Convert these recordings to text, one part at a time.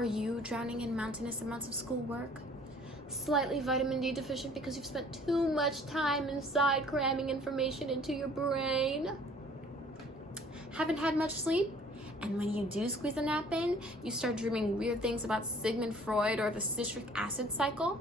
Are you drowning in mountainous amounts of schoolwork? Slightly vitamin D deficient because you've spent too much time inside cramming information into your brain? Haven't had much sleep? And when you do squeeze a nap in, you start dreaming weird things about Sigmund Freud or the citric acid cycle?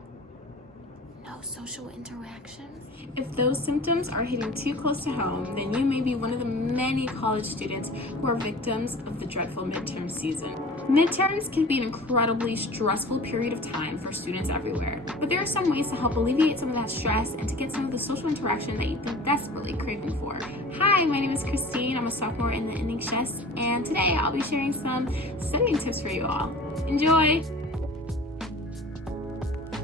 No social interaction? If those symptoms are hitting too close to home, then you may be one of the many college students who are victims of the dreadful midterm season. Midterms can be an incredibly stressful period of time for students everywhere, but there are some ways to help alleviate some of that stress and to get some of the social interaction that you've been desperately craving for. Hi, my name is Christine. I'm a sophomore in the NHS, and today I'll be sharing some studying tips for you all. Enjoy!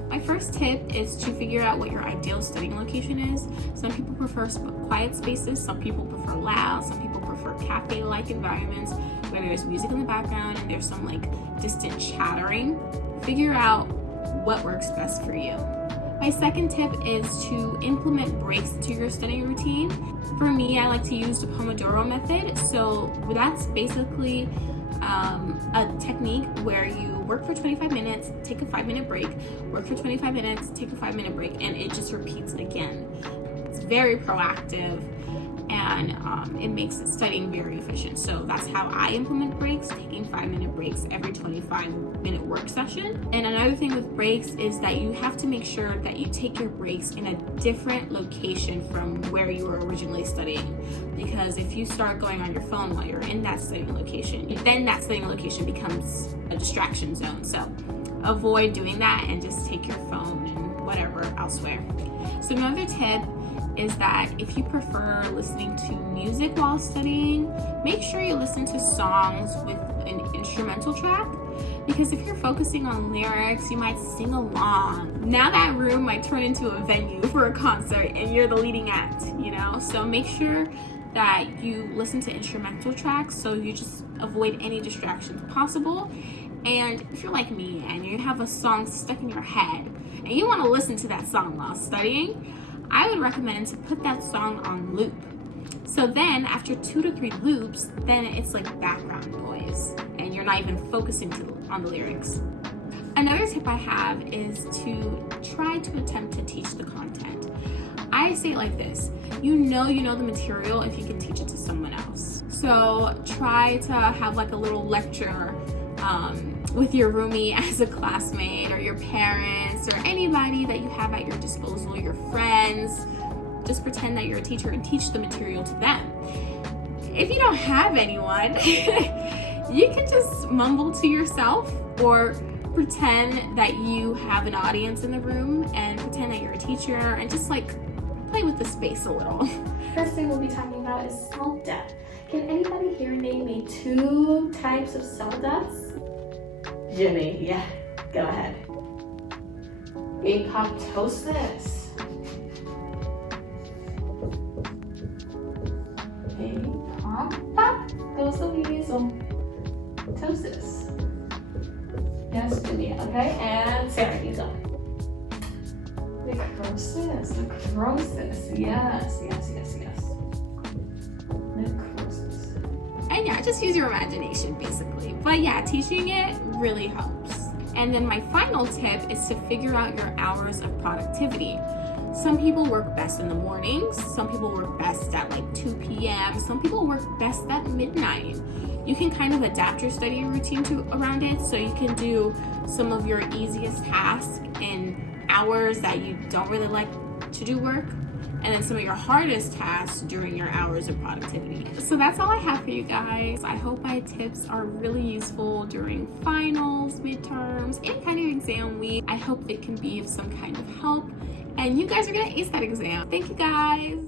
My first tip is to figure out what your ideal studying location is. Some people prefer quiet spaces, some people prefer loud, some people prefer cafe-like environments where there's music in the background and there's some distant chattering. Figure out what works best for you. My second tip is to implement breaks into your studying routine. For me, I like to use the Pomodoro method. So that's basically a technique where you work for 25 minutes, take a 5-minute break, work for 25 minutes, take a 5-minute break, and it just repeats again. It's very proactive and it makes studying very efficient. So that's how I implement breaks, taking 5-minute breaks every 25-minute work session. And another thing with breaks is that you have to make sure that you take your breaks in a different location from where you were originally studying. Because if you start going on your phone while you're in that studying location, then that studying location becomes a distraction zone. So avoid doing that and just take your phone and whatever elsewhere. So another tip is that if you prefer listening to music while studying, make sure you listen to songs with an instrumental track, because if you're focusing on lyrics, you might sing along. Now that room might turn into a venue for a concert and you're the leading act, So make sure that you listen to instrumental tracks so you just avoid any distractions possible. And if you're like me and you have a song stuck in your head and you want to listen to that song while studying, I would recommend to put that song on loop. So then after 2 to 3 loops, then it's like background noise and you're not even focusing on the lyrics. Another tip I have is to try to attempt to teach the content. I say it like this: you know the material if you can teach it to someone else. So try to have a little lecture with your roomie as a classmate, or your parents, or anybody that you have at your disposal, your friends. Just pretend that you're a teacher and teach the material to them. If you don't have anyone, you can just mumble to yourself or pretend that you have an audience in the room and pretend that you're a teacher and just play with the space a little. First thing we'll be talking about is cell death. Can anybody here name me 2 types of cell deaths? Jimmy, yeah, go ahead. Apoptosis. Goes the weasel. Ptosis. Yes, Jimmy, okay? And Sarah, you go. Necrosis. Yes. Necrosis. And yeah, just use your imagination basically. But yeah, teaching it really helps. And then my final tip is to figure out your hours of productivity. Some people work best in the mornings, some people work best at 2 p.m., some people work best at midnight. You can kind of adapt your studying routine around it, so you can do some of your easiest tasks in hours that you don't really like to do work, and then some of your hardest tasks during your hours of productivity. So that's all I have for you guys. I hope my tips are really useful during finals, midterms, any kind of exam week. I hope they can be of some kind of help, and you guys are gonna ace that exam. Thank you guys.